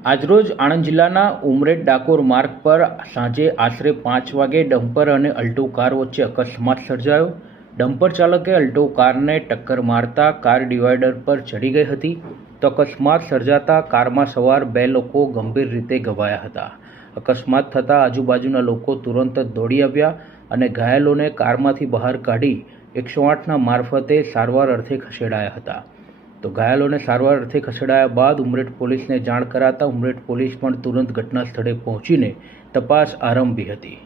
આજરોજ આણંદ જિલ્લાના ઉમરેઠ ડાકોર માર્ગ પર સાંજે આશરે 5 વાગે ડમ્પર અને અલ્ટો કાર વચ્ચે અકસ્માત સર્જાયો। ડમ્પર ચાલકે અલ્ટો કારને ટક્કર મારતા કાર ડિવાઈડર પર ચડી ગઈ હતી તો અકસ્માત સર્જાતા કારમાં સવાર 2 લોકો ગંભીર રીતે ઘવાયા હતા। અકસ્માત થતાં આજુબાજુના લોકો તુરંત જ દોડી આવ્યા અને ઘાયલોને કારમાંથી બહાર કાઢી 108ના મારફતે સારવાર અર્થે ખસેડાયા હતા। તો ઘાયલોને સારવાર અર્થે ખસેડાયા બાદ ઉમરેઠ પોલીસને જાણ કરાતા ઉમરેઠ પોલીસ પણ તુરંત ઘટના સ્થળે પહોંચીને તપાસ આરંભી હતી।